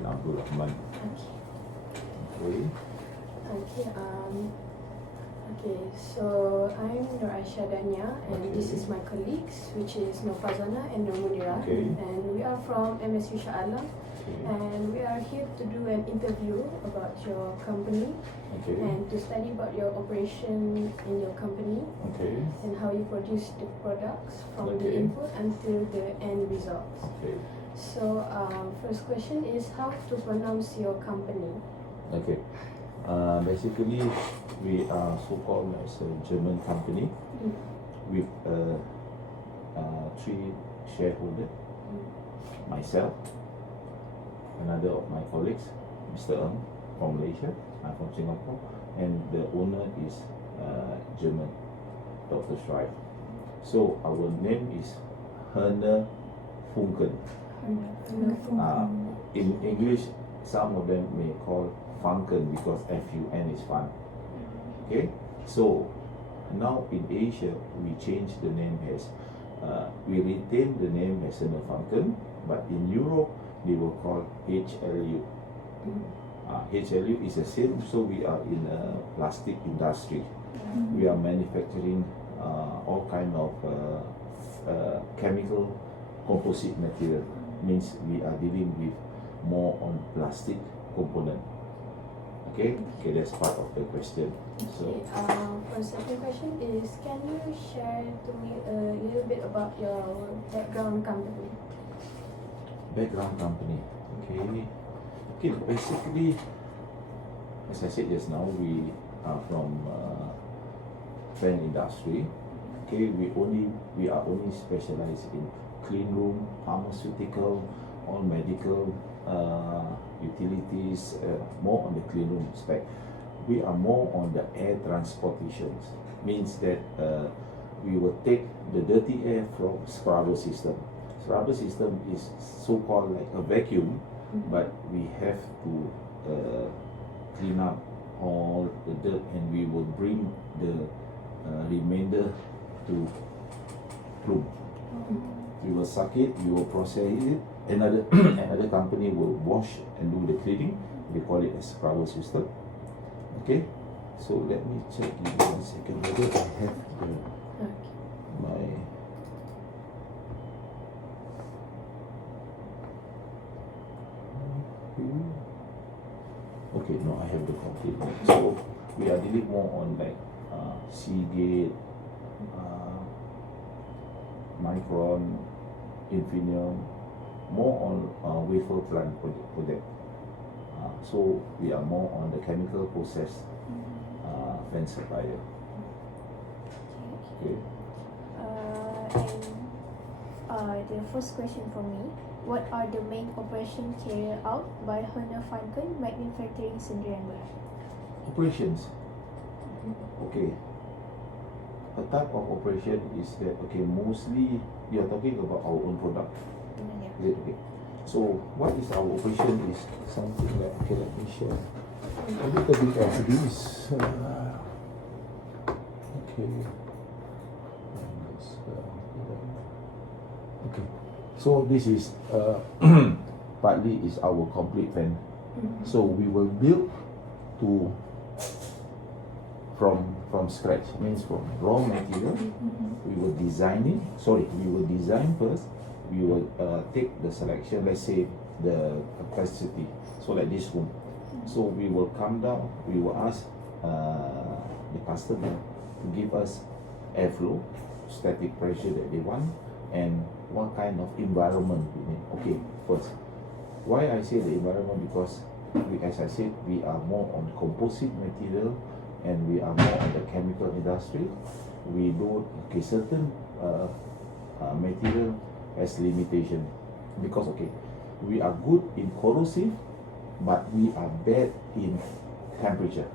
Abdul Rahman. Okay. Okay. So I'm Nur Aisyah Dania, and this is my colleagues, which is Nur Fazana and Nur Munira, and we are from MSU Shah Alam, and we are here to do an interview about your company and to study about your operation in your company and how you produce the products from the input until the end results. So first question is how to pronounce your company. Basically, we are so-called as a German company with three shareholders. Myself, another of my colleagues, Mr. Ng from Malaysia, I'm from Singapore, and the owner is German, Dr. Schreib. So our name is Huerner Funken. In English, some of them may call Funken because F-U-N is fun. Okay, so now in Asia we change the name as we retain the name as Funken, but in Europe they will call HLU. HLU is the same, so we are in a plastic industry. We are manufacturing all kind of chemical composite material. Means we are dealing with more on plastic component. Okay, that's part of the question. So, for the second question is, can you share to me a little bit about your background company? Background company. Okay. Basically, as I said just now, we are from fan industry. Okay, we are only specialized in clean room, pharmaceutical, all medical, utilities, more on the clean room spec. We are more on the air transportations. Means that we will take the dirty air from scrubber system. Scrubber system is so-called like a vacuum, but we have to clean up all the dirt, and we will bring the remainder to plume. We will suck it, we will process it. Another company will wash and do the cleaning. We call it a scrubber system. Okay, so let me check in 1 second whether I have my. Okay, no, I have the complete one. So we are dealing more on like Seagate, Micron, Infineon, more on wafer plant project. So we are more on the chemical process fan supplier. Okay. The first question for me, what are the main operations carried out by Huerner Funken Manufacturing Sdn. Operations. Okay. A type of operation is that, mostly you are talking about our own product. Is it okay? So what is our operation is something like, let me share a little bit of this. Okay. So this is partly is our complete fan. So we will build to from scratch, means from raw material. We will design it. We will design first. We will take the selection, let's say the capacity, so like this room. So we will come down, we will ask the customer to give us airflow, static pressure that they want, and what kind of environment we need. Okay, first, why I say the environment, because as I said, we are more on composite material and we are more on the chemical industry. We do certain material as limitation, because we are good in corrosive, but we are bad in temperature,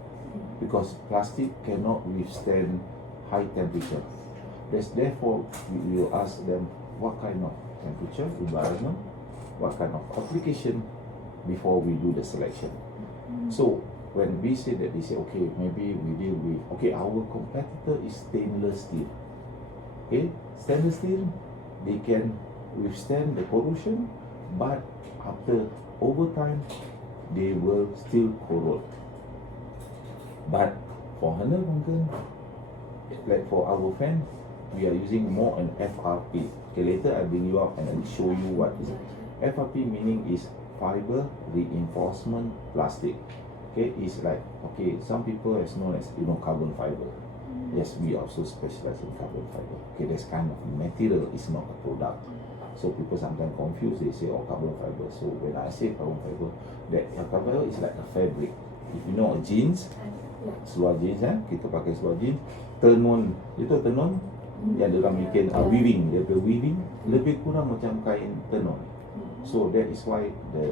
because plastic cannot withstand high temperature. Therefore we will ask them what kind of temperature, environment, what kind of application before we do the selection. So when we say that, they say maybe we deal with our competitor is stainless steel. Stainless steel, they can withstand the corrosion, but after over time, they will still corrode. But for Huerner Funken, like for our fan, we are using more an FRP. Okay, later I bring you up and I'll show you what is it. FRP meaning is fiber reinforcement plastic. Okay, it's like, okay, some people is known as carbon fiber. Yes, we also specialize in carbon fiber. Okay, this kind of material is not a product. So people sometimes confuse, they say, oh, carbon fiber. So when I say carbon fiber, that carbon fiber is like a fabric. If you know a jeans, seluar jeans, kita pakai seluar jeans, tenun, itu tenun yang diorang bikin weaving, dia weaving lebih kurang macam kain tenun. So that is why the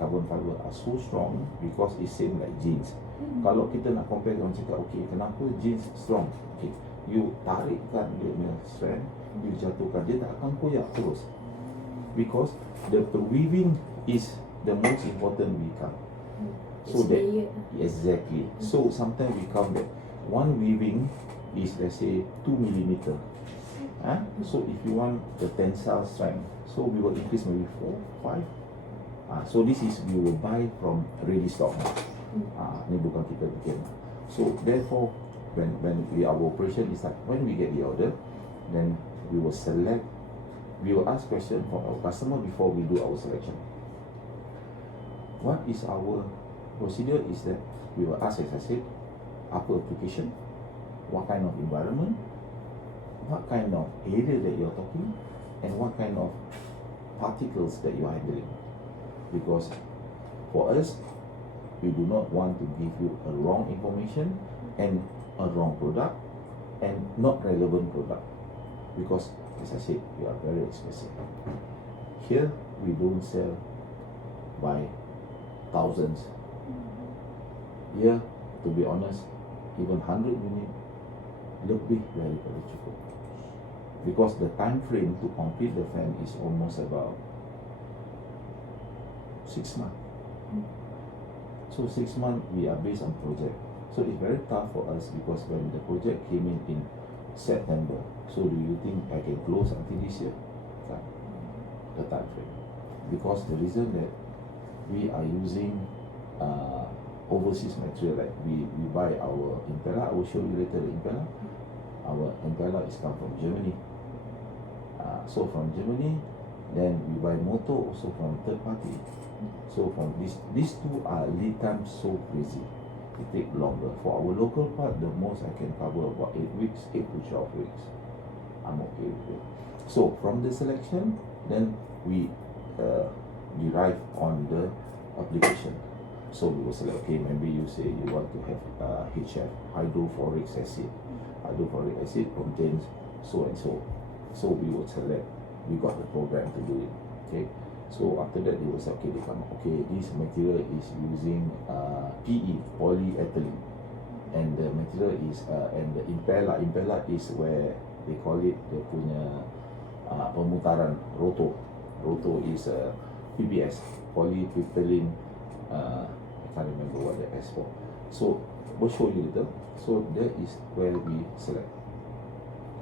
carbon fiber are so strong, because it's same like jeans. Kalau kita nak compare, orang cakap, okay, kenapa jeans strong? Okay, you tarikkan dia punya strand, you jatuhkan, dia tak akan koyak terus, because the weaving is the most important we count. So that exactly. So sometimes we count that one weaving is, let's say, 2 millimeter. So if you want the tensile strength, so we will increase maybe 4, 5. So this is we will buy from ready stock. Ni bukan kita bikin. So therefore, when our operation is like, when we get the order, then we will select. We will ask question from our customer before we do our selection. What is our procedure is that we will ask, as I said, apa application, what kind of environment, what kind of area that you're talking, and what kind of particles that you are handling. Because for us, we do not want to give you a wrong information and a wrong product and not relevant product. Because, as I said, we are very expensive. Here, we don't sell by thousands. Here, to be honest, even 100 unit lebih very cukup. Because the time frame to complete the fan is almost about 6 months. So 6 months we are based on project. So it's very tough for us, because when the project came in September, so do you think I can close until this year? The time frame. Because the reason that we are using overseas material, like we buy our impeller. I will show you later the impeller. Our impeller is come from Germany. So from Germany, then we buy motor also from third party. So from these two are lead time so crazy. It take longer. For our local part, the most I can cover about 8 weeks, 8 to 12 weeks. I'm okay with it. So from the selection, then we derive on the application. So we will select, okay, maybe you say you want to have HF, hydrofluoric acid. Hydrofluoric acid contains so and so. So we will select, we got the program to do it. Okay. So after that they will say, okay, they come, okay, this material is using PE, polyethylene. And the material is, and the impeller is where they call it, dia punya pemutaran, rotor. Rotor is PPS, polypropylene, I can't remember what the S for. So we'll show you later. So that is where we select.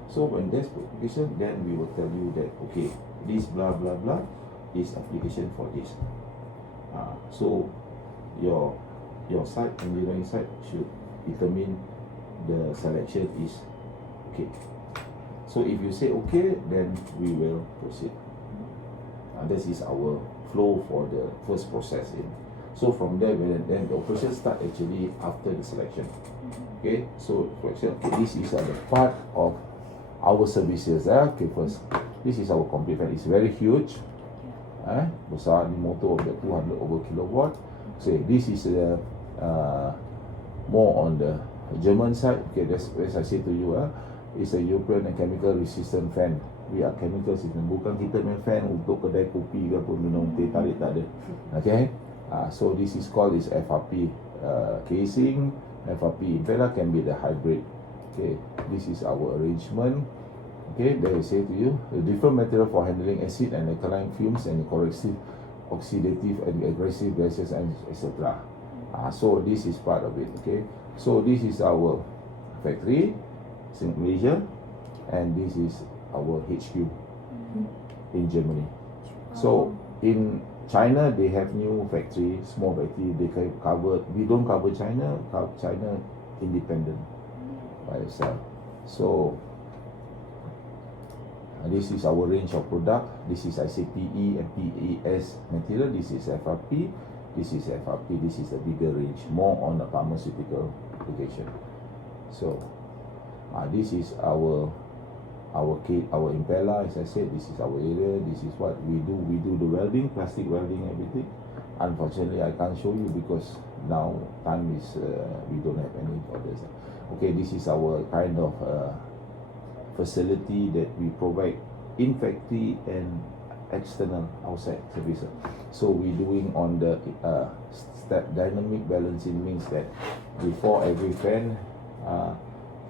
So when there's application, then we will tell you that, okay, this blah blah blah is application for this. So your site, engineering site, should determine the selection is okay. So if you say okay, then we will proceed. This is our flow for the first process in. So from there, then the operation start actually after the selection. Okay, so for example, okay, this is the part of our services. Okay, first, this is our complete fan. It's very huge. Besar ni motor of 200 over kilowatt. So this is more on the German side. Okay, that's as I say to you, it's a European and chemical resistant fan. We are chemical system. Bukan kita main fan untuk kedai kopi ke pun minum teh tarik, tak ada. Okay, so this is called is FRP casing. FRP impeller can be the hybrid. Okay, this is our arrangement. Okay, they will say to you the different material for handling acid and alkaline fumes and corrosive, oxidative and aggressive gases, and etc. So this is part of it. Okay, so this is our factory in Malaysia, and this is our HQ in Germany. So in China, they have new factory, small factory. They can cover. We don't cover China. China independent by itself. So this is our range of product. This is ICPE and PES material. This is FRP. This is FRP. This is a bigger range, more on the pharmaceutical application. So this is our impeller. As I said, this is our area. This is what we do. We do the welding, plastic welding, everything. Unfortunately, I can't show you because now time is we don't have any orders. Okay, this is our kind of facility that we provide in factory and external outside services. So we're doing on the step dynamic balancing, means that before every fan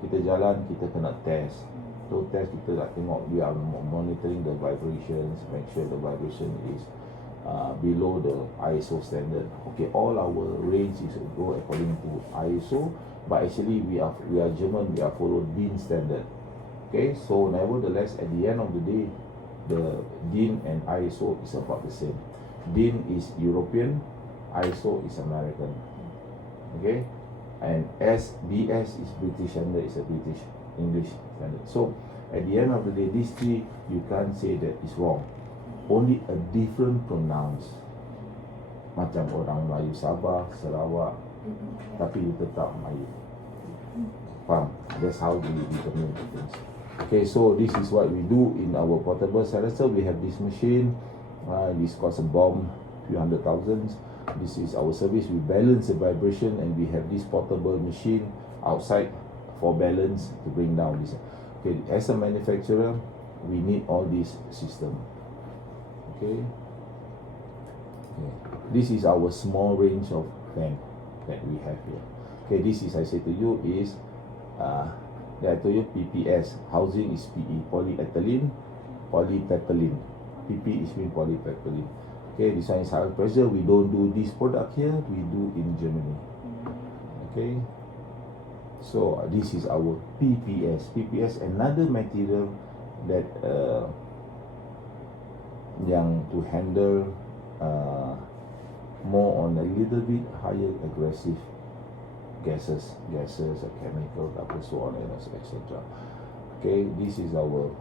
kita jalan, kita kena test. So test, kita nak tengok, we are monitoring the vibrations, make sure the vibration is below the ISO standard. Okay, all our range is go according to ISO, but actually we are German, we are follow DIN standard. Okay, so nevertheless, at the end of the day, the DIN and ISO is about the same. DIN is European, ISO is American. Okay, and SBS is British standard, is a British English standard. So at the end of the day, these three, you can't say that is wrong. Only a different pronounce. Macam orang Melayu Sabah, Sarawak, tapi you tetap Melayu. Faham? That's how we determine the things. Okay, so this is what we do in our portable silencer. We have this machine. This costs a bomb, few hundred thousands. This is our service. We balance the vibration, and we have this portable machine outside for balance to bring down this. Okay, as a manufacturer, we need all this system. Okay. This is our small range of fan that we have here. Okay, this is, I say to you, is that I told you PPS. Housing is PE, polyethylene, polypropylene. PP is mean polypropylene. Okay, this one is high pressure. We don't do this product here. We do in Germany. Okay. So this is our PPS. PPS, another material that yang to handle more on a little bit higher aggressive gases, chemical, so on and etc. Okay, this is our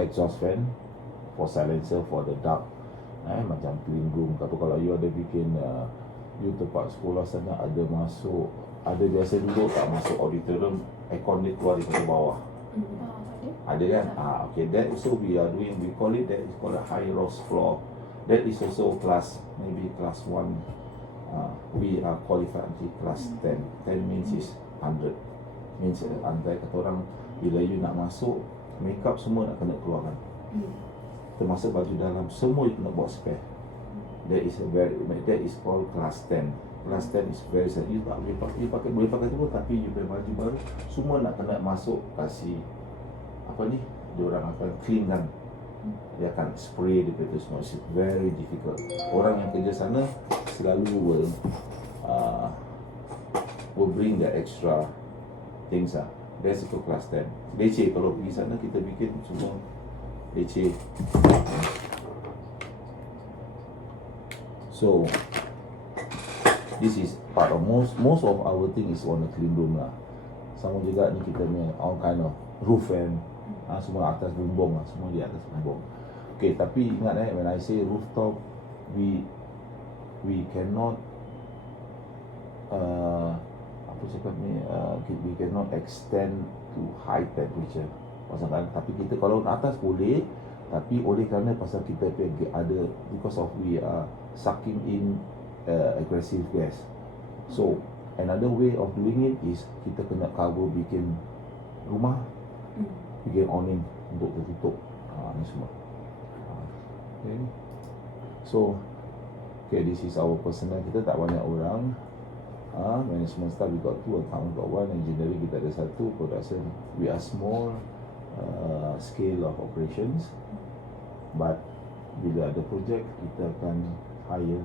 exhaust fan for silencer for the duct. Macam clean room. Kalau you ada bikin you tempat sekolah sana ada masuk, ada biasa duduk tak masuk auditorium, aircon dia keluar daripada bawah. Ada kan? Okay, that also we are doing, we call it, that is called a high roof floor. That is also class, maybe class 1. We are qualified until class 10. 10 means is 100. Means andai kata orang, bila you nak masuk, makeup semua nak kena keluarkan. Termasuk baju dalam, semua you kena buat spare. That is called class 10. Class 10 is very sad. You boleh pakai semua, tapi you punya baju baru semua nak kena masuk kasih apa ni, dia orang akan clean kan, dia akan spray dia itu semua. It's very difficult. Orang yang kerja sana selalu will bring the extra things lah. That's itu class 10. Leceh, kalau pergi sana kita bikin semua leceh. So this is part of most of our thing is on the clean room lah. Sama juga ni kita ni all kind of roof fan, semua atas bumbung lah, semua di atas bumbung. Okay, tapi ingat when I say rooftop, we cannot apa cakap ni, we cannot extend to high temperature. Tapi kita kalau atas boleh, tapi oleh kerana pasal kita ada, because of we are sucking in aggressive gas. So another way of doing it is kita kena cover, bikin rumah, bikin awning untuk tertutup ni semua. Okay. So this is our personnel. Kita tak banyak orang. Management staff, we got 2, account got 1, engineering kita ada 1, production we are small scale of operations, but bila ada project kita akan hire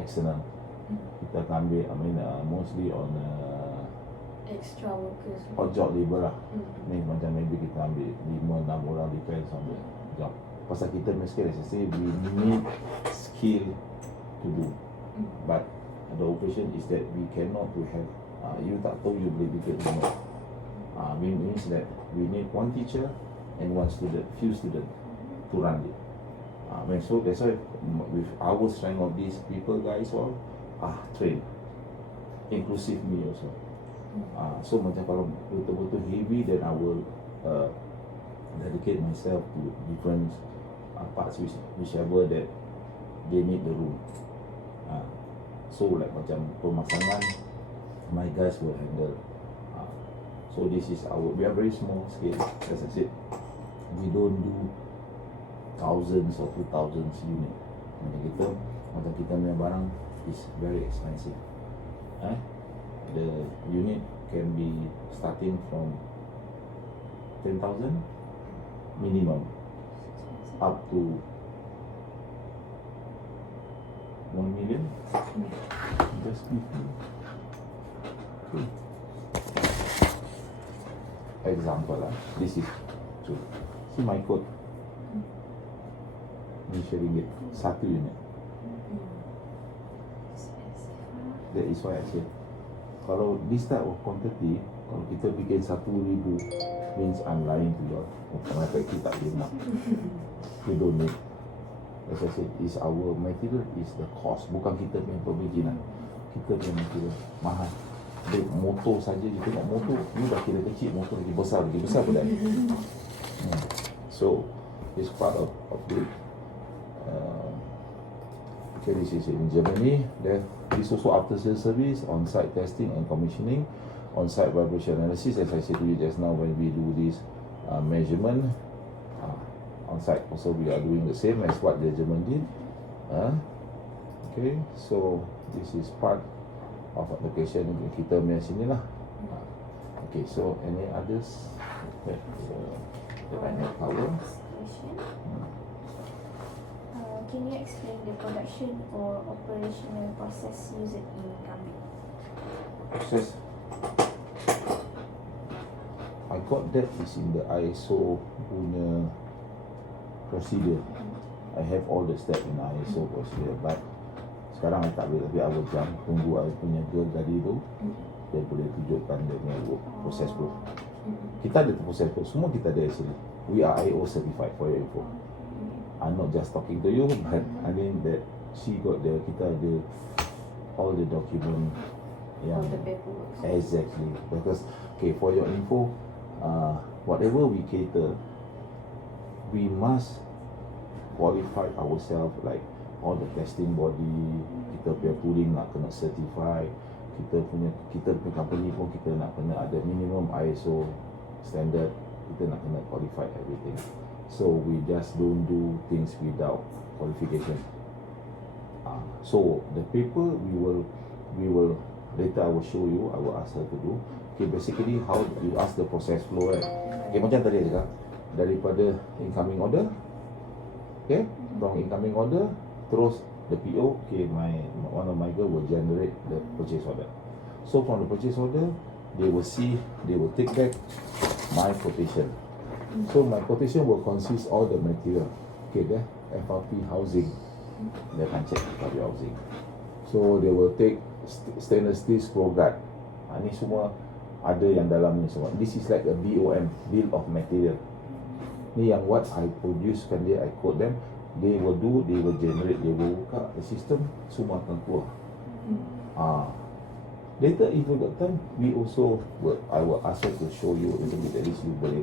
external. Kita akan ambil, mostly on extra workers, hot job labor lah. Ni macam maybe kita ambil 5-6 orang, depends on the job. pasal kita punya skill, as I say, we need skill to do. But the operation is that we cannot to have you tak tahu you boleh bikin remote. Means that we need one teacher and one student, few students to run it. So that's why with our strength of these people guys all train, inclusive me also. So macam kalau betul-betul heavy, then I will dedicate myself to different parts whichever that they need the room. So like macam pemasangan, my guys will handle. So this is we are very small scale, as I said. We don't do thousands or 2,000 unit. Macam kita punya barang is very expensive. The unit can be starting from 10,000 minimum up to 1 million. Just okay. Example this is true. See my code. Ni ringgit satu unit. That is why I said, kalau this type of quantity, kalau kita bikin 1,000, means I'm lying to you all. My factory tak boleh nak. We don't need. As I said, is our material is the cost, bukan kita punya pembikinan. Kita punya material mahal. Dia motor saja, you tengok motor, ni dah kira kecil, motor lagi besar pun dah. So, it's part of it. Okay, this is in Germany. There is also after sales service, on-site testing and commissioning, on-site vibration analysis. As I said to you just now, when we do this measurement, on-site also we are doing the same as what the German did. Okay, so this is part of application kita punya sini lah. Okay, so any others? Okay, the panel power. Can you explain the production or operational process used in incoming? Process. I got that is in the ISO punya procedure. I have all the steps in ISO procedure, but sekarang I tak boleh, tapi I will tunggu I punya girl tadi tu, dia boleh tunjukkan dia punya proses flow. Kita ada proses flow, semua kita ada actually. We are IO certified, for your info. I'm not just talking to you, but I mean that she got kita ada all the document. All the paperwork. Exactly, because okay, for your info, whatever we cater, we must qualify ourselves, like all the testing body, kita punya tooling nak kena certify, kita punya company pun kita nak kena ada minimum ISO standard, kita nak kena qualify everything. So we just don't do things without qualification. So the paper we will later I will show you, I will ask her to do. Okay, basically how you ask the process flow, right? Okay, macam tadi cakap, daripada incoming order, okay, from incoming order, terus the PO, okay, one of my girl will generate the purchase order. So from the purchase order, they will take back my quotation. So my quotation will consist all the material. Okay, there, FRP housing, they can check FRP housing. So they will take stainless steel scroll guard. Ni semua ada yang dalam ni semua. This is like a BOM, bill of material. Ni yang what I produce kan dia, I quote them. They will generate, they will buka the system, semua akan keluar. Later if you got time, I will ask her to show you a little bit, at least you boleh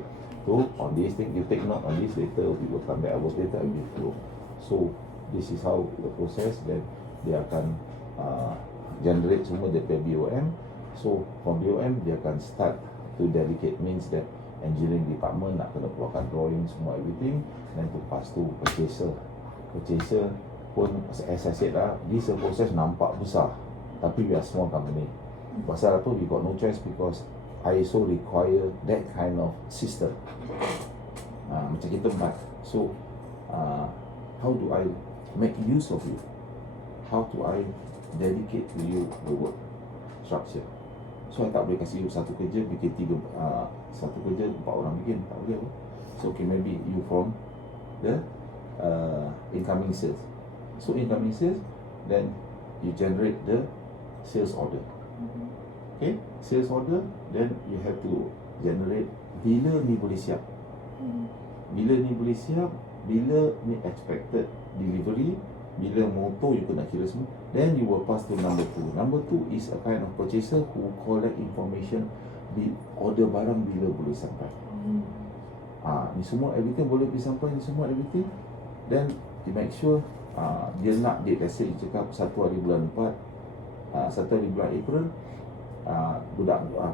on this thing, you take note on this, later we will come back hours later and give you. So this is how the process, then dia akan generate semua dia BOM. So from BOM dia akan start to dedicate, means that engineering department nak kena keluarkan drawing semua everything, then to pass to purchaser pun, as I said lah, this process nampak besar, tapi we are small company. Pasal apa, we got no choice because ISO require that kind of system. Macam kita buat. So how do I make use of you? How do I dedicate to you the work structure? So I tak boleh kasih you satu kerja bikin satu kerja 4 orang bikin, tak boleh apa. So okay, maybe you from the incoming sales. So incoming sales, then you generate the sales order. Okay, sales order, then you have to generate bila ni boleh siap. Bila ni boleh siap, bila ni expected delivery, bila motor you kena kira semua. Then you will pass to number 2. Number 2 is a kind of purchaser who collect information di order barang bila boleh sampai. Ni semua everything boleh sampai, ni semua everything. Then you make sure dia nak date, let's say you cakap 1 hari bulan 4, 1 hari bulan April,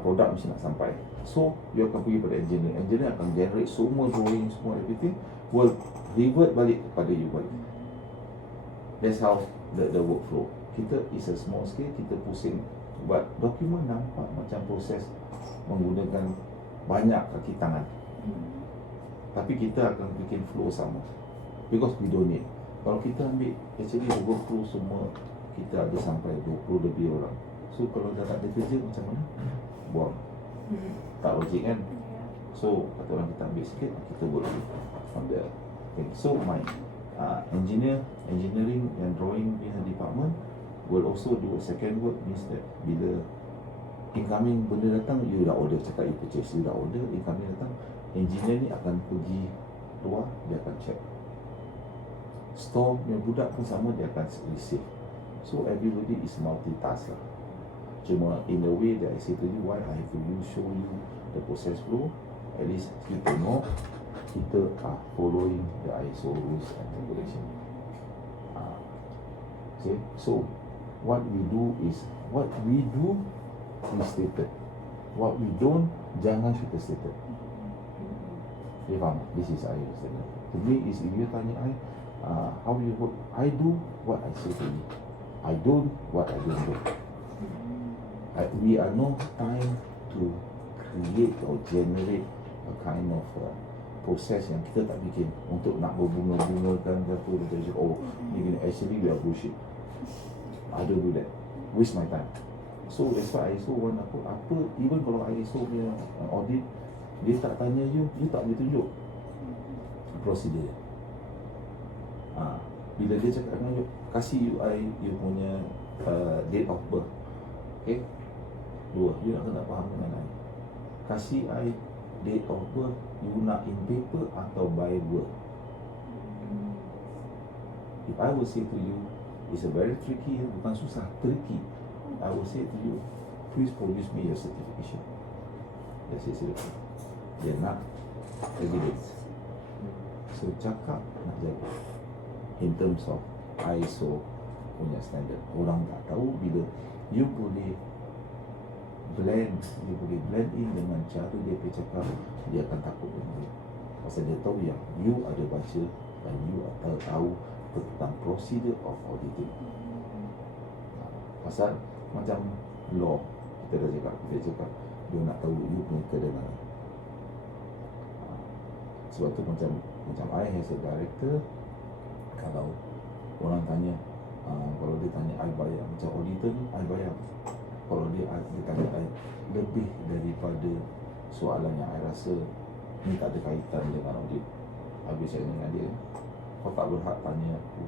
produk mesti nak sampai. So you akan pergi pada engineer. Engineer akan generate semua drawing, semua everything, will revert balik kepada you balik. That's how the workflow. Kita is a small scale, kita pusing buat dokumen, nampak macam proses menggunakan banyak kaki tangan. Tapi kita akan bikin flow sama, because we don't need. Kalau kita ambil, actually the workflow semua kita ada sampai 20 lebih orang. So kalau dah tak ada kerja, macam mana? Buang. Tak logik kan? So kata orang kita ambil sikit, kita boleh on the thing. So my engineering and drawing in the department will also do a second work, means that bila incoming benda datang, you dah order, cakap you purchase, you dah order, incoming datang, engineer ni akan pergi luar, dia akan check. Store punya budak pun sama, dia akan receive. So everybody is multitask lah. Cuma in a way that I say to you, why I have to show you the process flow, at least you know kita are following the ISO rules and regulation. Okay, so what we do is stated. What we don't, jangan kita stated. You faham? This is I statement. To me is, if you tanya I, how you work, I do what I say to you. I don't what I don't do. We are no time to create or generate a kind of proses yang kita tak bikin untuk nak berbunga-bungakan ke apa, actually we are bullshit. I don't do that. Waste my time. So that's why ISO want apa, even kalau ISO punya audit, dia tak tanya you tak boleh tunjuk prosedur. Bila dia cakap dengan you, kasih you punya date of birth. Okay? 2, you nak kena faham dengan I. Kasih I date of birth, you nak in paper atau by word. If I will say to you, it's a very tricky, bukan susah, tricky. I will say to you, please produce me your certification. That's it, seriously. Dia nak evidence. So cakap nak jaga in terms of ISO punya standard. Orang tak tahu bila you boleh blend in dengan cara dia cakap, dia akan takut dengan dia. Pasal dia tahu yang you ada baca dan you tahu tentang procedure of auditing. Pasal macam law, kita cakap dia nak tahu you punya kedengaran. Sebab tu macam I as a director, kalau orang tanya, kalau dia tanya I bayar, macam auditor ni I bayar. Kalau dia tanya I lebih daripada soalan yang I rasa ni tak ada kaitan dengan audit, habis saya dengan dia, kau tak berhak tanya aku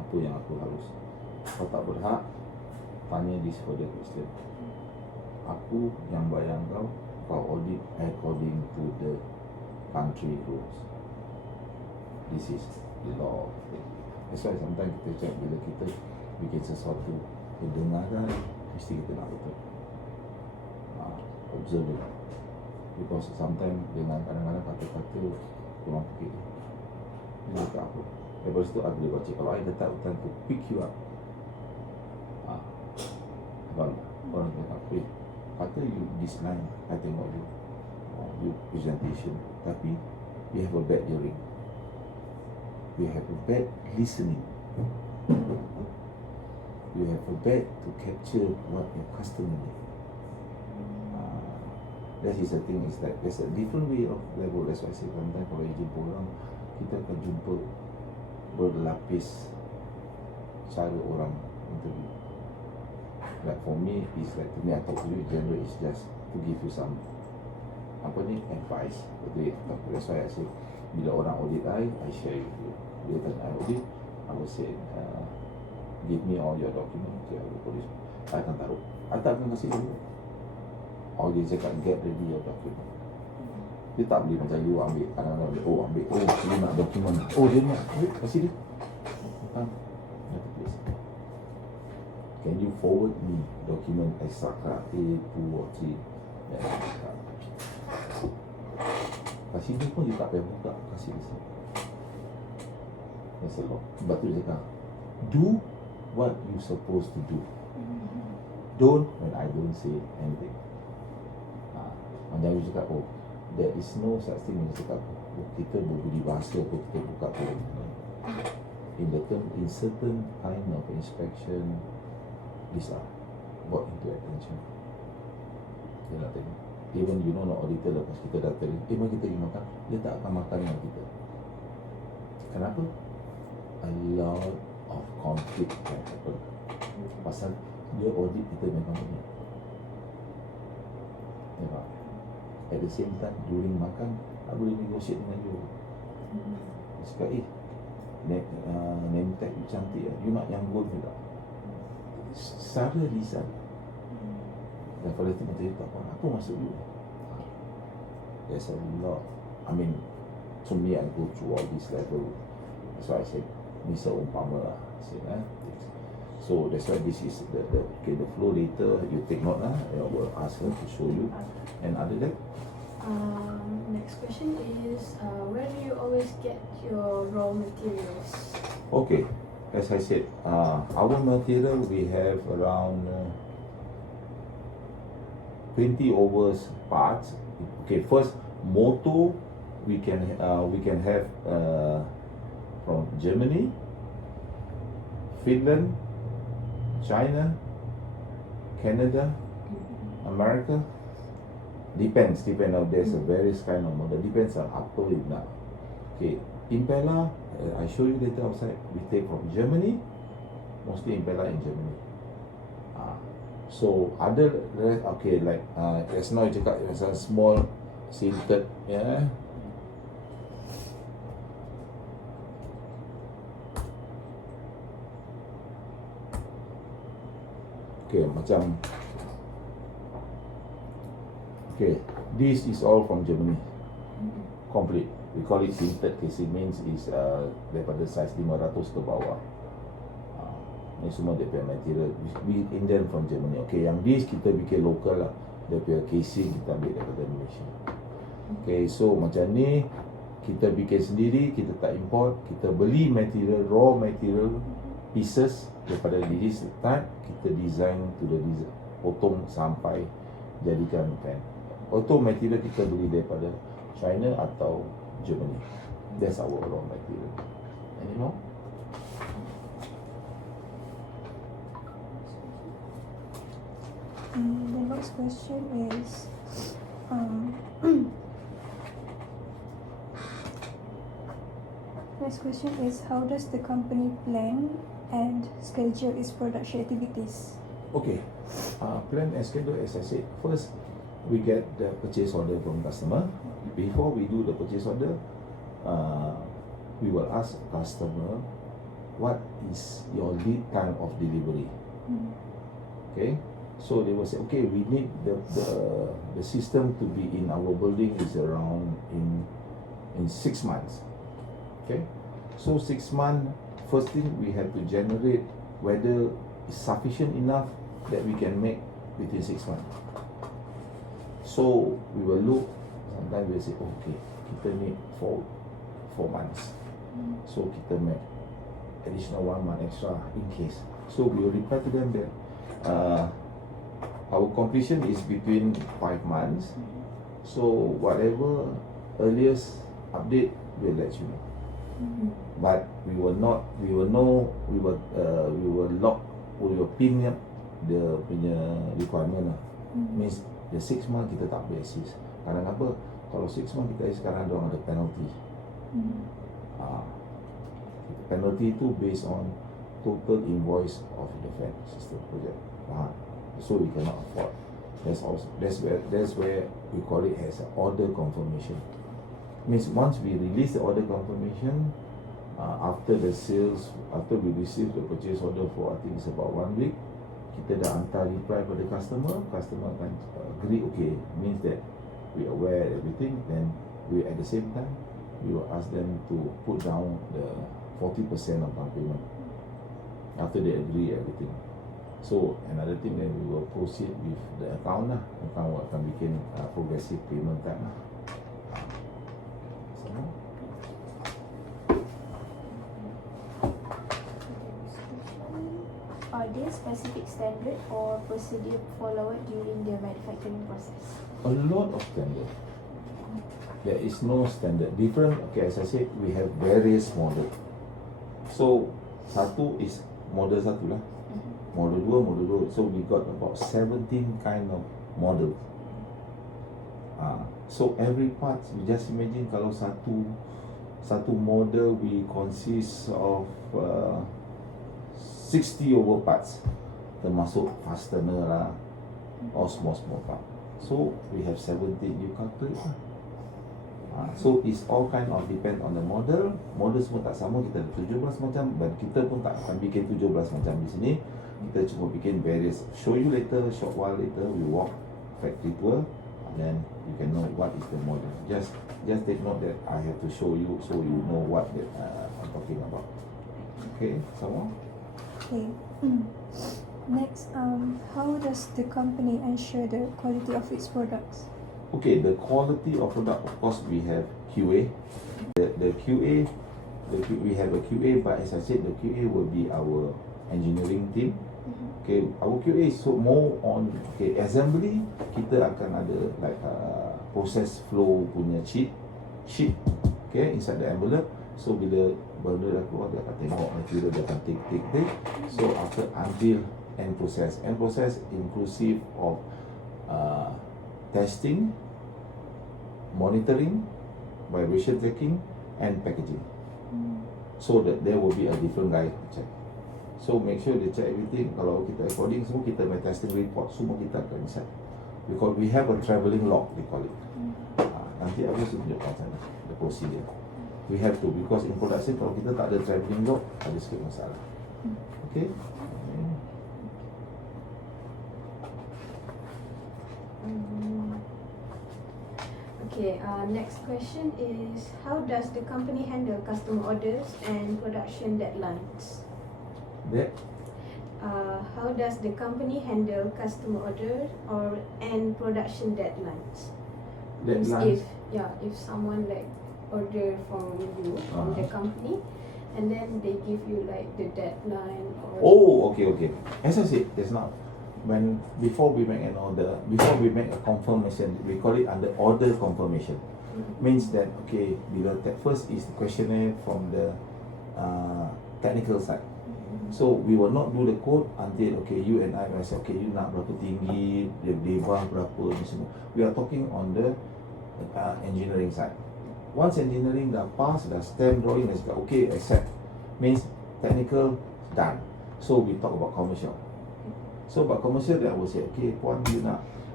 apa yang aku harus. Kau tak berhak tanya this further question. Aku yang bayar kau audit according to the country rules. This is the law. That's why sometimes kita cakap bila kita bikin sesuatu kedengaran, mesti kita nak betul. Observe it. Because sometimes dengan kadang-kadang kata-kata orang fikir dia cakap apa, lepas tu aku boleh baca. Kalau I letak hutan tu pick you up, orang cakap kata you this line, I tengok you presentation, tapi you have a bad hearing, you have a bad listening, you have a bad to capture what your customer need. That is the thing, is that there's a different way of level. That's why I say sometimes kalau jumpa orang, kita akan jumpa berlapis cara orang interview. Like for me, it's like, to me, I talk to you general, is just to give you some advice. That's why I say bila orang audit I share with you. Dia tanya audit, I will say, give me all your documents. Okay, I will produce. I akan taruh. I tak akan kasih dulu. Or dia cakap, get ready your document. Dia tak boleh macam you ambil, kadang-kadang ambil, dia nak dokumen. Dia nak, kasih dia. Can you forward me document extra A2 or 3? Kasih dia pun dia tak payah buka, kasih dia. That's a lot. Sebab tu dia cakap, do what you supposed to do. Don't when I don't say anything. Macam you cakap, there is no such thing yang cakap, kita berbudi bahasa apa kita buka tu. In certain kind of inspection, these are brought into attention. Dia nak tengok. Even you know auditor lepas kita dah tadi, mari kita pergi makan, dia tak akan makan dengan kita. Kenapa? A lot of conflict can happen. Pasal dia audit kita memang punya. Nampak? At the same time, during makan, tak boleh negotiate dengan you. Dia cakap, name tag you cantik, you nak yang gold ke tak? Secara lisan. Dan pada itu macam itu, apa maksud you? There's a lot. I mean, to me, I go through all this level. That's why I said, ni seumpama lah. So that's why this is the flow later. You take note lah. I will ask her to show you. And other than next question is, where do you always get your raw materials? Okay, as I said, our material we have around 20 over parts. Okay, first motor we can have from Germany, Finland, China, Canada, America. Depends. There's a various kind of model. Depends on apa you nak. Okay, impeller, I show you later outside. We take from Germany, mostly impeller in Germany. So other okay, like as now you cakap as a small sintered, yeah. Okay, macam okay, this is all from Germany. Complete. We call it tinted casing, means is daripada size 500 ke bawah. Ni semua dia punya material. We Indian from Germany. Okay, yang this kita bikin local lah. Dia punya casing kita ambil daripada Malaysia. Okay, so macam ni kita bikin sendiri, kita tak import. Kita beli material, raw material pieces daripada this type, kita design to the design, potong sampai jadikan pen. Auto material kita beli daripada China atau Germany. That's our raw material. Any more? The next question is, how does the company plan and schedule its production activities? Okay, plan and schedule, as I said, first we get the purchase order from customer. Before we do the purchase order, we will ask customer, what is your lead time of delivery? Okay, so they will say, okay, we need the system to be in our building is around in 6 months. Okay, so 6 months, first thing we have to generate whether it's sufficient enough that we can make within 6 months. So we will look, sometimes we will say, okay, kita need 4 months. So kita make additional 1 month extra in case. So we will reply to them that our completion is between 5 months. So whatever earliest update, we'll let you know. But we will lock, we will pin the punya requirement lah. Means the 6 months kita tak boleh assist. Kadang apa, kalau 6 months kita sekarang ada penalty. Penalty tu based on total invoice of the fan system project. So we cannot afford. That's where we call it as an order confirmation. Means once we release the order confirmation, After the sales, after we receive the purchase order for I think it's about 1 week, kita dah hantar reply pada customer akan agree, okay, means that we aware everything, then we at the same time we will ask them to put down the 40% of down payment after they agree everything. So another thing, then we will proceed with the account lah. Account akan bikin progressive payment type lah. Are there specific standard or procedure followed during the manufacturing process? A lot of standard. There is no standard. Different, okay, as I said, we have various model. So, satu is model satu lah. Model 2. So, we got about 17 kind of model. So, every part, you just imagine kalau satu model we consist of 60 over parts, termasuk fastener lah, or small part. So, we have 17, you calculate lah. So it's all kind of depend on the model. Model semua tak sama, kita ada 17 macam, dan kita pun tak akan bikin 17 macam di sini. Kita cuma bikin various. Show you later, short while later we walk factory tour, and then you can know what is the model. Just take note that I have to show you so you know what that I'm talking about. Okay, sama. Okay. Next, how does the company ensure the quality of its products? Okay, the quality of product, of course, we have QA. The QA, we have a QA, but as I said, the QA will be our engineering team. Okay, our QA is so more on assembly. Kita akan ada like process flow punya sheet. Okay, inside the envelope. So bila benda dah keluar, dia akan tengok material, dia akan take. So after until end process inclusive of testing, monitoring, vibration tracking, and packaging. So that there will be a different guy to check. So make sure they check everything. Kalau kita recording semua, kita punya testing report semua kita akan inside. Because we have a travelling log, they call it. Nanti aku tunjukkan sana the procedure. We have to, because in production kalau kita tak ada travelling log, ada sikit masalah. Okay. Okay, next question is, how does the company handle customer orders and production deadlines? How does the company handle customer order and production deadlines? Deadlines. If someone like order from you, from the company, and then they give you like the deadline or... Oh, okay. As I said just now, before we make an order, before we make a confirmation, we call it under order confirmation. Means that, okay, below that first is the questionnaire from the technical side. So we will not do the code until, okay, you and I say, okay, you nak berapa tinggi, dia lebar berapa, ni semua. We are talking on the engineering side. Once engineering dah pass, dah stamp drawing, dah cakap, okay, accept. Means technical done. So we talk about commercial. So about commercial, then I will say, okay, puan,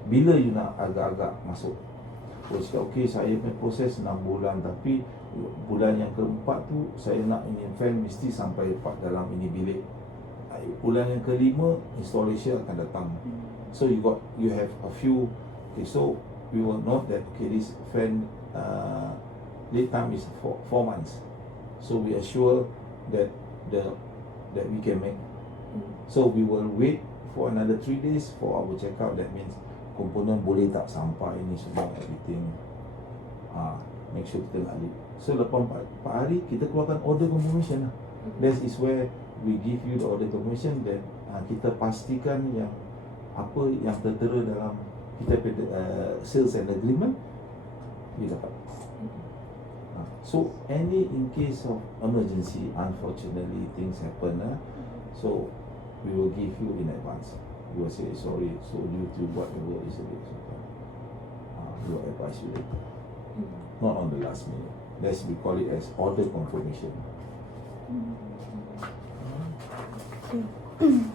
bila you nak agak-agak masuk? Saya cakap, okay, saya punya proses 6 bulan, tapi bulan yang keempat tu, saya nak ini fan mesti sampai dalam ini bilik. Bulan yang kelima, installation akan datang. So you have a few, okay, so we will note that, okay, this fan lead time is 4 months. So we assure that we can make. So we will wait for another 3 days for our checkout. That means komponen boleh tak sampai ini semua, everything. Make sure kita nak lead. So lepas 4 hari kita keluarkan order confirmation lah. That is where we give you the order confirmation. Then kita pastikan yang apa yang tertera dalam kita sales and agreement dia dapat. So any in case of emergency, unfortunately things happen, so we will give you in advance. We will say sorry, so due to whatever is the case, we will advise you later. Not on the last minute. Let's we call it as order confirmation. Okay.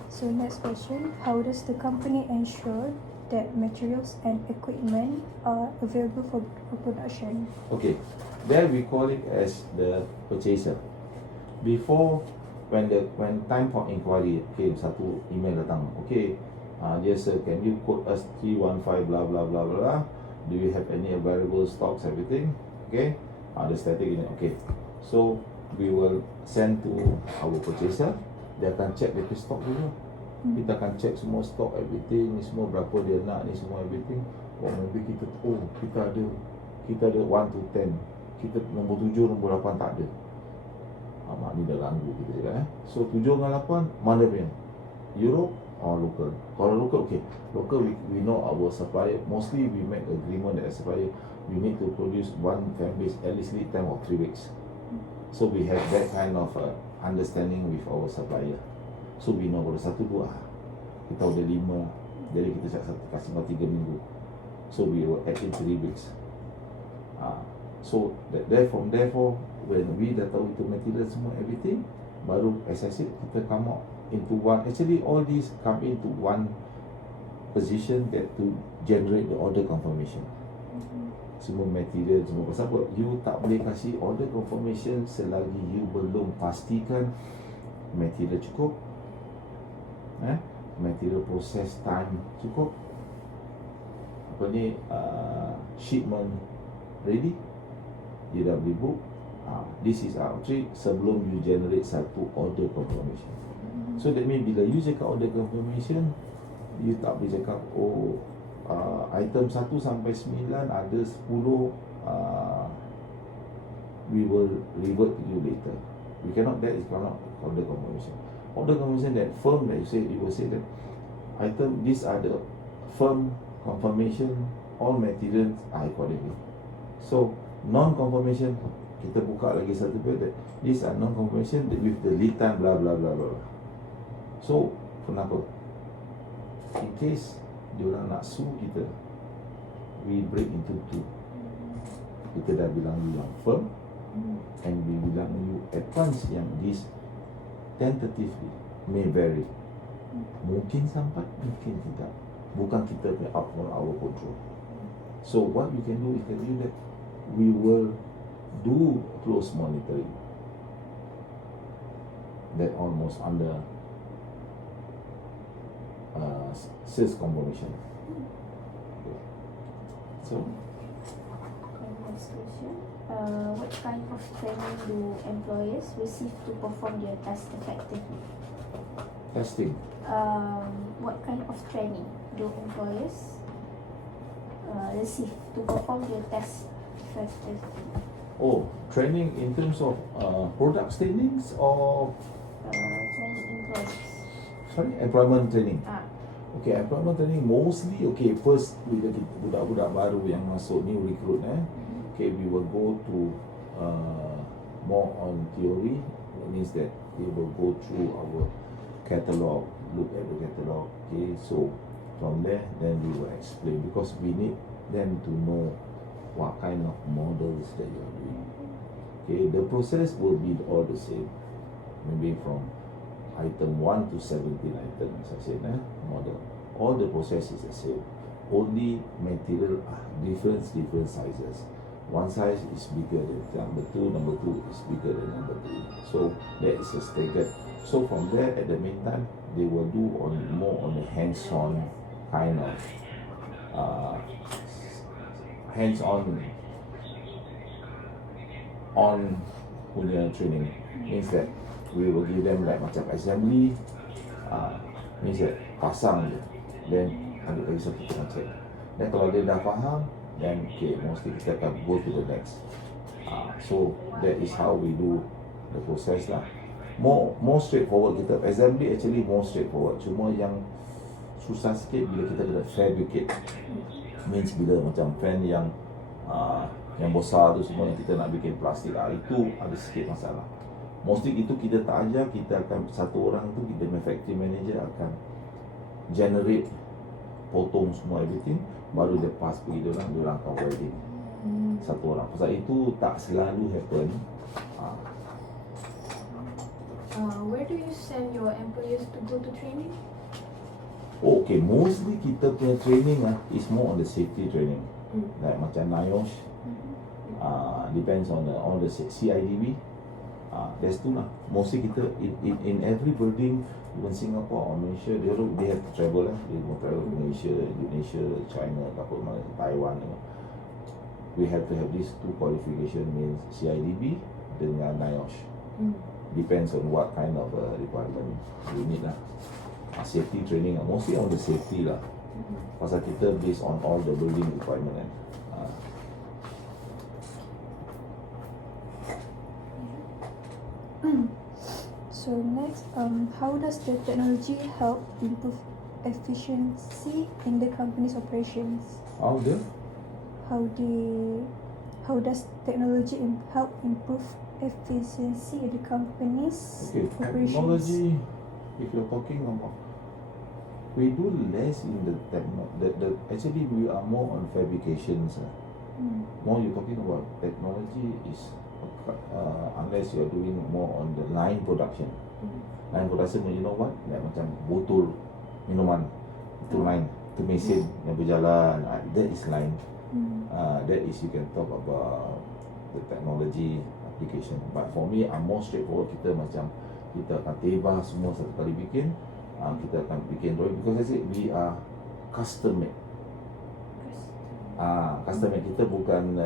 So next question, how does the company ensure that materials and equipment are available for production? Okay, there we call it as the purchaser. before when time for inquiry, okay, satu email datang, okay, dear sir, can you quote us 315 blah blah blah blah, do you have any available stocks, everything, okay, the static in it, okay, so we will send to our purchaser, dia akan check dia punya stock dulu, kita akan check semua stock, everything, ni semua berapa dia nak, ni semua everything. Maybe kita ada 1 to 10, kita nombor 7, nombor 8 tak ada. Mak ni dah ganggu kita juga So 7 dengan 8 mana punya? Europe or local? Kalau local, okay. Local we know our supplier. Mostly we make agreement that supplier we need to produce one fan base at least lead time of 3 weeks. So we have that kind of understanding with our supplier. So we know kalau 1, 2 kita ada 5, jadi kita kasih 3 minggu. So we will add in 3 weeks. So therefore when we dah tahu itu material semua everything, baru as I said kita come out into one. Actually all these come into one position that to generate the order confirmation. Semua material semua. Pasal apa? You tak boleh kasih order confirmation selagi you belum pastikan material cukup, material process time cukup, apa ni, shipment ready, you dah beli book. This is our trick sebelum you generate satu order confirmation. So that means bila you cakap order confirmation, you tak boleh cakap item 1 sampai 9 ada 10, we will revert to you later. We cannot, that is cannot order confirmation. Order confirmation that firm that you will say that item, these are the firm confirmation, all materials are accordingly. So non-confirmation, kita buka lagi satu page that these are non-confirmation with the lead time blah blah blah blah. So kenapa? In case diorang nak sue kita, we break into 2. Kita dah bilang you yang firm, and we bilang you advance yang this tentatively may vary. Mungkin sampai, mungkin tidak. Bukan kita punya out for our control. So what we can do is tell you that we will do close monitoring. That almost under sales confirmation. Okay. So next question. What kind of training do employers receive to perform their task effectively? testing. What kind of training do employers receive to perform their task effectively? Oh, training in terms of product trainings or Training employees. sorry, employment training. Okay, Employment training mostly, first bila budak-budak baru yang masuk new recruit we will go to more on theory. That means that they will go through our catalog, look at the catalog. So from there then we will explain, because we need them to know what kind of models that you are doing. The process will be all the same, maybe from item 1 to 17 items, I said, model. All the process is the same. Only material are different sizes. One size is bigger than number 2 is bigger than number 3. So that is a staggered. So from there, at the meantime, they will do more on the hands-on kind of punya training. Means that we will give them like macam assembly, means that pasang je, then ambil lagi satu tengah check. Dan kalau dia dah faham, then mostly kita akan go to the next. So that is how we do the process lah. More straightforward. Kita assembly actually more straightforward. Cuma yang susah sikit bila kita kena fabricate. Means bila macam fan yang besar tu semua yang kita nak bikin plastik, itu ada sikit masalah. Mostly itu kita tak ajar, kita akan satu orang tu, kita factory manager akan generate, potong semua everything, baru dia pass pergi diorang akan welding. Satu orang. Pasal itu tak selalu happen. Where do you send your employees to go to training? Mostly kita punya training is more on the safety training. Like macam NIOSH, depends on the CIDB. There's two lah. Mostly kita in every building, even Singapore or Malaysia, they have to travel lah. They will travel to Malaysia, Indonesia, China, Taiwan. We have to have these two qualification, means CIDB dengan NIOSH. Depends on what kind of requirement we need lah. Safety training, mostly on the safety lah. Pasal kita based on all the building requirement kan. So next, how does the technology help improve efficiency in the company's operations? How does technology help improve efficiency in the company's operations? Technology, if you're talking about, we do less in the actually we are more on fabrications. More you're talking about technology is unless you're doing more on the line production. Line production, you know what? Like macam botol minuman, itu line, itu mesin yang berjalan, that is line. That is you can talk about the technology application. But for me, I'm more straightforward. Kita macam kita akan tebas semua satu kali bikin. Kita akan bikin drawing because I said we are custom made. Custom made, kita bukan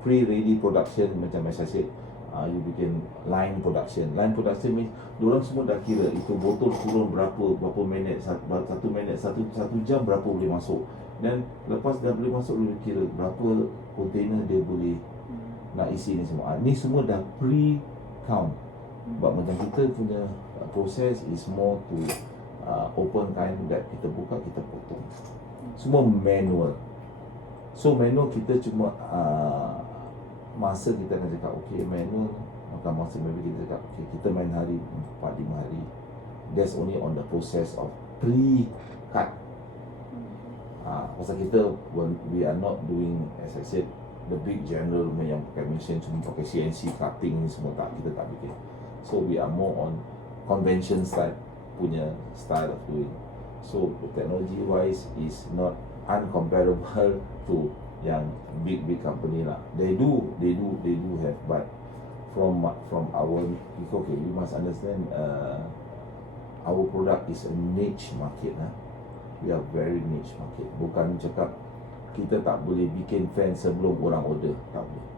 pre-ready production macam as I said. You bikin line production. Line production means diorang semua dah kira itu botol turun berapa minit, satu minit, satu jam berapa boleh masuk. Dan lepas dah boleh masuk, boleh kira berapa container dia boleh nak isi ni semua. Ni semua dah pre-count. But macam kita punya proses is more to open kind that kita buka, kita potong. Semua manual. So manual kita cuma masa kita akan cakap okay manual, maka masa maybe kita cakap okay kita main hari 4-5 hari. That's only on the process of pre-cut. Pasal kita we are not doing as I said the big general yang pakai mesin cuma pakai CNC cutting ni semua tak, kita tak bikin. So we are more on convention style punya style of doing. So technology wise is not uncomparable to yang big company lah. They do have, but from our okay, you must understand our product is a niche market lah. We are very niche market. Bukan cakap kita tak boleh bikin fan sebelum orang order, tak boleh.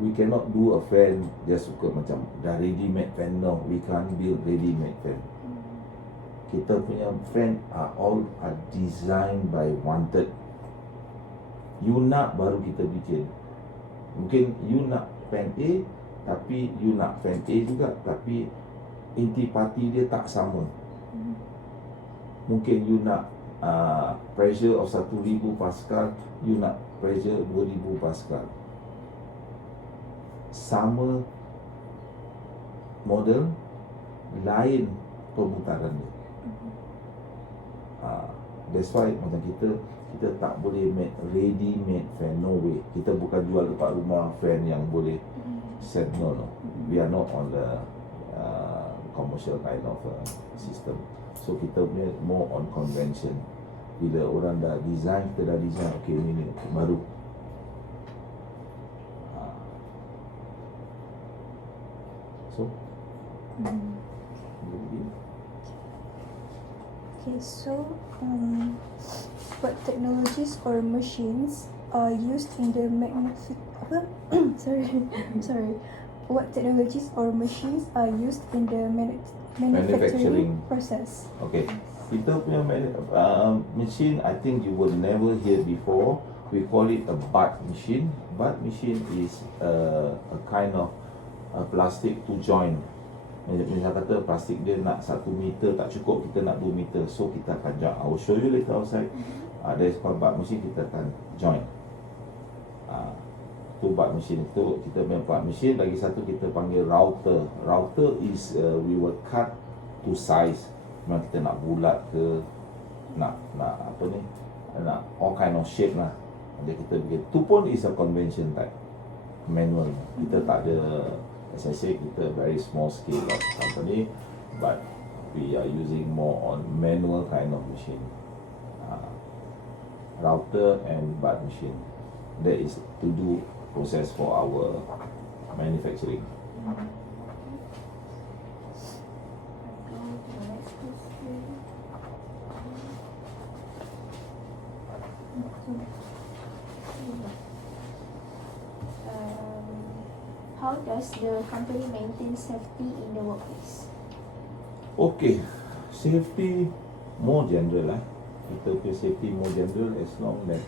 We cannot do a fan just suka macam dah ready made fan. No, we can't build ready made fan. Kita punya fan all are designed by wanted. You nak baru kita bikin. Mungkin you nak fan A, tapi you nak fan A juga, tapi intipati dia tak sama. Mungkin you nak pressure of 1000 Pascal, you nak pressure 2000 Pascal. Sama model, lain pemutaran dia. That's why macam kita tak boleh make ready made fan, no way. Kita bukan jual dekat rumah fan yang boleh set, no. We are not on the commercial kind of system. So kita punya more on convention. Bila orang dah design, kita dah design, okay ini baru. So Okay, so what technologies or machines are used in the What technologies or machines are used in the manufacturing process? Okay, kita punya machine, I think you will never hear before. We call it a butt machine. Butt machine is a kind of plastic to join. Misal kata plastik dia nak 1 meter tak cukup, kita nak 2 meter, so kita akan join. I will show you later outside. There is called butt machine, kita akan join. Tu butt machine, tu kita punya butt machine. Lagi satu kita panggil router. Router is we will cut to size. Memang kita nak bulat ke, nak apa ni, nak all kind of shape lah. Jadi kita bikin. Tu pun is a convention type, manual. Kita tak ada, as I say, kita very small scale of company, but we are using more on manual kind of machine. Router and butt machine. That is to do process for our manufacturing. Go to the next question. How does the company maintain safety in the workplace? Okay, safety more general lah. Kita punya safety more general, as long that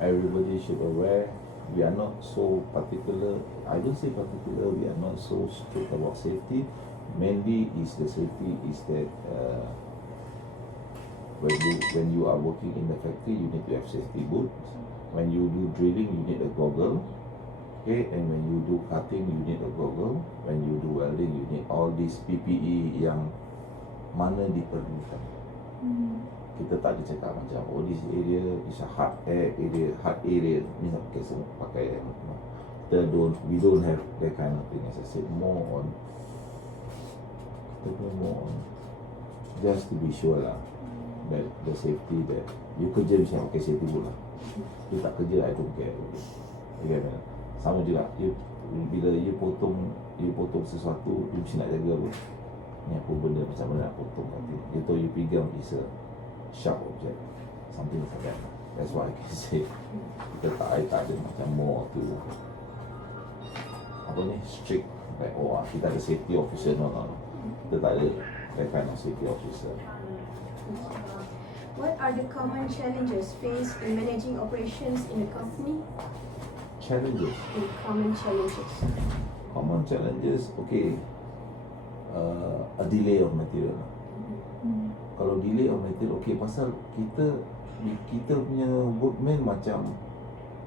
everybody should aware. We are not so particular. I don't say particular. We are not so strict about safety. Mainly is the safety is that when you are working in the factory, you need to have safety boots. When you do drilling, you need a goggle. Okay, and when you do cutting, you need a goggle. When you do welding, you need all these PPE yang mana diperlukan. Kita tak ada cakap macam this area is a hard area ni pakai semua pakai we don't have that kind of thing. As I said, more on just to be sure lah that the safety that you kerja mesti pakai safety boot lah. You tak kerja, I don't care. Okay, sama juga bila you potong sesuatu, you mesti nak jaga apa ni, apa benda macam mana nak potong nanti. You tahu you pegang is a sharp object, something like that. That's why I can say kita tak ada macam more to apa ni strict like kita ada safety officer, no. Kita tak ada that kind of safety officer. What are the common challenges faced in managing operations in the company? Challenges. Common challenges. Common challenges, okay. A delay of material. Kalau delay of material, okay, pasal kita punya workman macam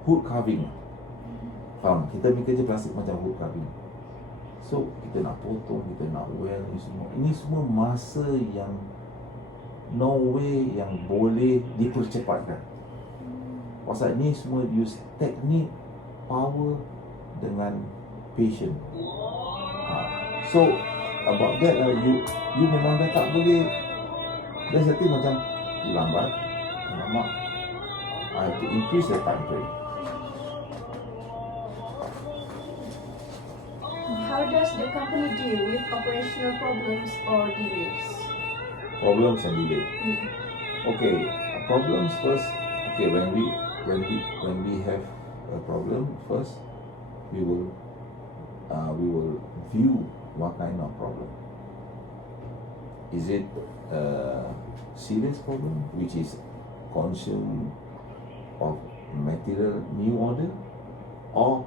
hood carving. Faham? Kita punya kerja plastik macam hood carving. So, kita nak potong, kita nak weld ni semua. Ini semua masa yang no way yang boleh dipercepatkan. Pasal ni semua use teknik, power dengan patient. So, about that lah, you memang dah tak boleh. That's the thing, macam lambat, mak, I have to increase the time frame. How does the company deal with operational problems or delays? Problems and delay. Okay, problems first. Okay, when we have a problem first, we will view what kind of problem. Is it a serious problem which is consume of material new order, or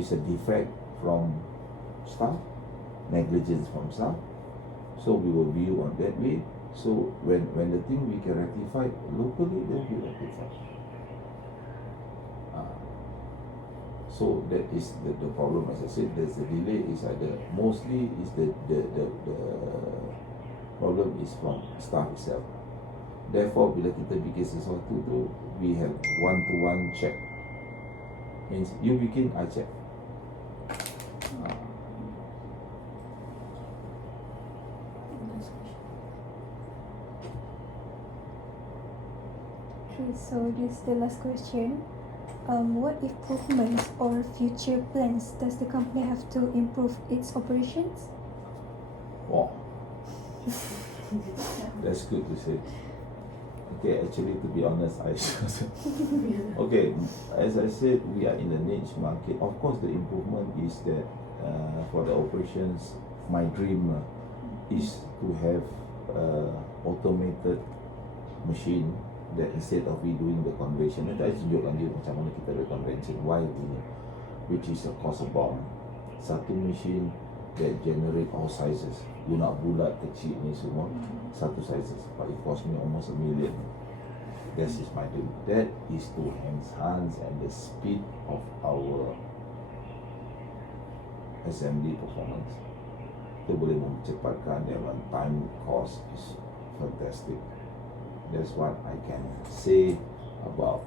is a defect from staff, negligence from staff? So we will view on that way. So when the thing we can rectify locally, then we rectify. So that is the problem. As I said, there's a delay is either mostly is the problem is from staff itself. Therefore, bila kita bikin sesuatu tu, we have one-to-one check. Means you bikin, I check. Okay, so this is the last question. What improvements or future plans does the company have to improve its operations? Wow. That's good to say. Okay, actually, to be honest, okay, as I said, we are in the niche market. Of course, the improvement is that for the operations, my dream is to have automated machine that instead of we doing the convention, nanti saya tunjukkan dia macam mana kita ada convention, why ini, which is a cost of bomb. Satu machine that generate all sizes. You nak bulat, kecil ni semua, satu sizes, but it cost me almost $1 million. That is my dream. That is to enhance and the speed of our assembly performance. Kita boleh mempercepatkan, dan time cost is fantastic. That's what I can say about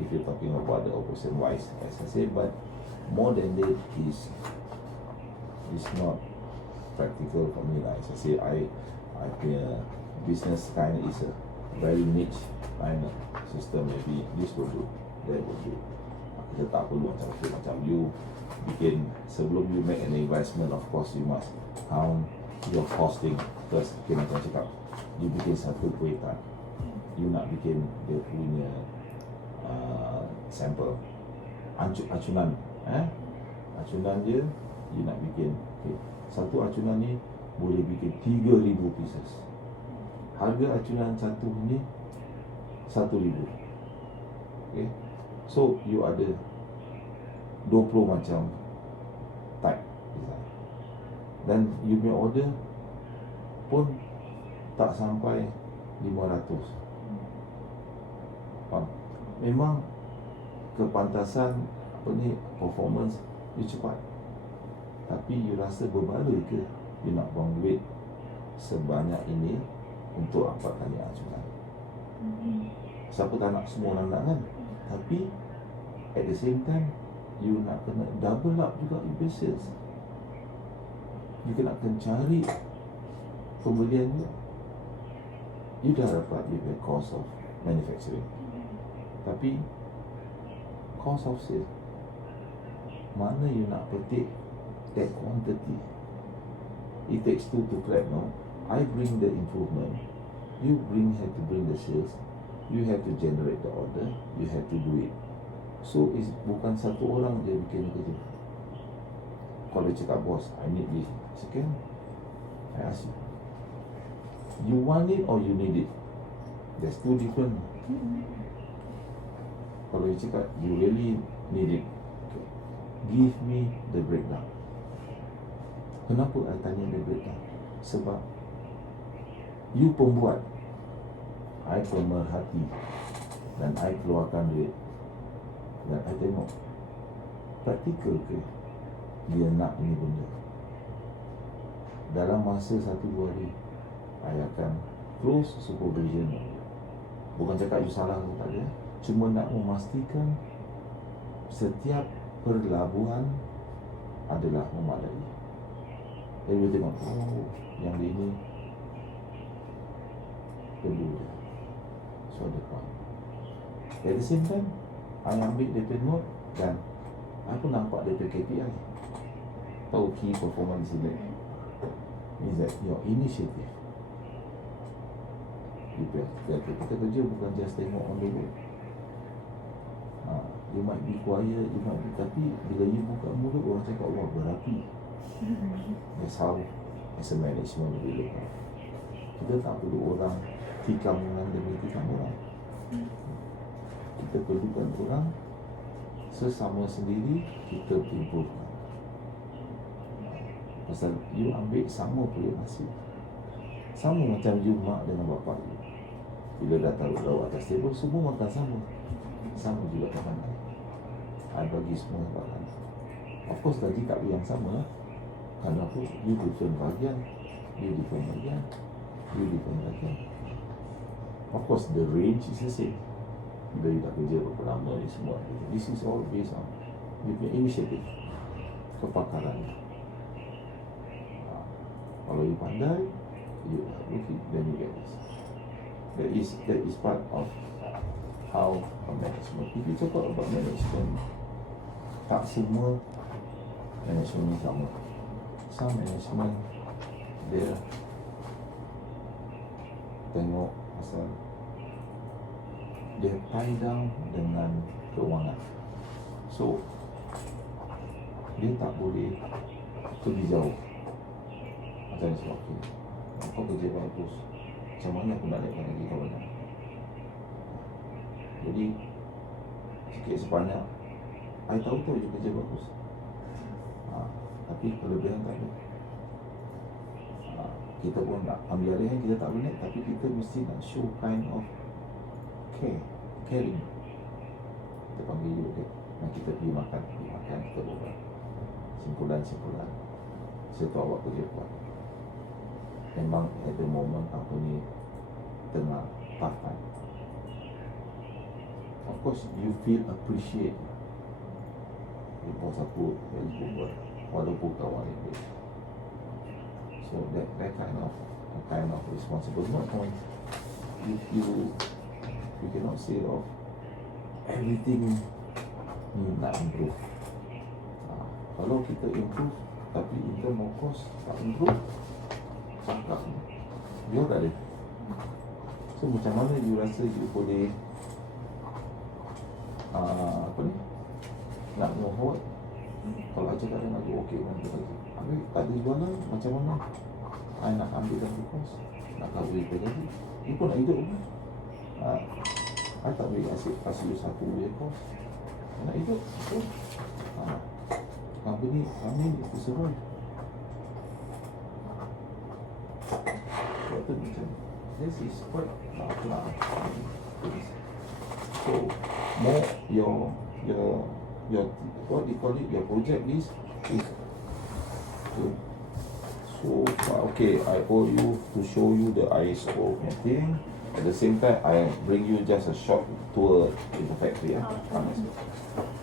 if you're talking about the operation wise, as I said. But more than that is not practical for me. As I say, I business kind is a very niche kind of system. Maybe this will do, that will do. Kita tak perlu macam tu. Macam you bikin, sebelum you make an investment, of course you must count your costing first. Okay, macam cakap, you bikin satu kuih tart, you nak bikin dia punya sampel acunan, acunan dia you nak bikin. Okay, satu acunan ni boleh bikin 3,000 pieces. Harga acunan satu ni 1,000. Okay, so you ada 20 macam type design, dan you punya order pun tak sampai 500. Memang kepantasan performance you cepat, tapi you rasa berbaloi ke you nak buang duit sebanyak ini untuk 4 kali acunan? Siapa tak nak, semua orang nak kan? Tapi at the same time you nak kena double up juga your sales. You kena cari pembelian juga. You dah dapat the cost of manufacturing, tapi cost of sales, mana you nak petik that quantity? It takes two to clap, no? I bring the improvement, you have to bring the sales, you have to generate the order, you have to do it. So it's bukan satu orang je bikin kerja. Kalau cakap bos, I need this, second, I ask you, you want it or you need it? There's two different. Kalau you cakap you really need it, okay, give me the breakdown. Kenapa I tanya the breakdown? Sebab you pembuat, I pemerhati, dan I keluarkan duit, dan I tengok praktikal ke dia nak ini benda. Dalam masa 1-2 hari I akan close supervision. Bukan cakap you salah, tak ada, cuma nak memastikan setiap perlabuhan adalah memadai. Jadi dia tengok, oh, yang ini perlu dia, so ada point. At the same time, I ambil dia note, dan I pun nampak dia KPI. Tahu key performance index means that your initiative. Kita kerja bukan just tengok on the road. You might be quiet, you might be, tapi bila you buka mulut, orang cakap, wah, berapi. That's how as a management we look at. Kita tak perlu orang tikam orang demi tikam orang. Kita perlukan orang sesama sendiri, kita improve. Pasal you ambil sama punya nasib, sama macam you mak dengan bapak you. Bila dah taruh lauk atas table, semua makan sama, sama juga makan. I bagi semua makan. Of course gaji tak yang sama lah. Kenapa? You different bahagian, you different bahagian, you different bahagian. Of course the range is the same. Bila you dah kerja berapa lama ni semua, this is all based on you punya initiative, kepakaran. Kalau you pandai, you look it, then you get this. That is part of how a management. If you talk about management, tak semua management ni sama. Some management dia tengok pasal dia tie down dengan keuangan, so dia tak boleh pergi jauh. Macam ni sebab kau kerja bagus, macam mana aku nak naikkan lagi kau banyak? Jadi sikit sebanyak I tahu je kerja bagus, tapi kelebihan tak ada. Kita pun nak ambil alih, kita tak boleh, tapi kita mesti nak show kind of caring. Kita panggil you, okay, dan kita pergi makan, kita buat simpulan. Saya tahu awak kerja kuat. Memang at the moment apa ni tengah tough time. Of course you feel appreciate. Bos aku very good, walaupun kawan itu. So that kind of responsible. No point you cannot say of everything ni nak improve. Kalau kita improve tapi in term of cost tak improve, cakap dia tak ada. So macam mana you rasa you boleh apa ni, nak move forward? Kalau aja tak ada nak go okay kan, habis tak ada jualan, macam mana I nak ambil dan cost, nak kahwin ke jadi you pun nak hidup kan. I tak boleh kasih you satu way cost, nak hidup. So company need to survive. Waktu macam this is quite so more your what do you call it, your project is so okay, I owe you to show you the ISO thing. At the same time, I bring you just a short tour in the factory.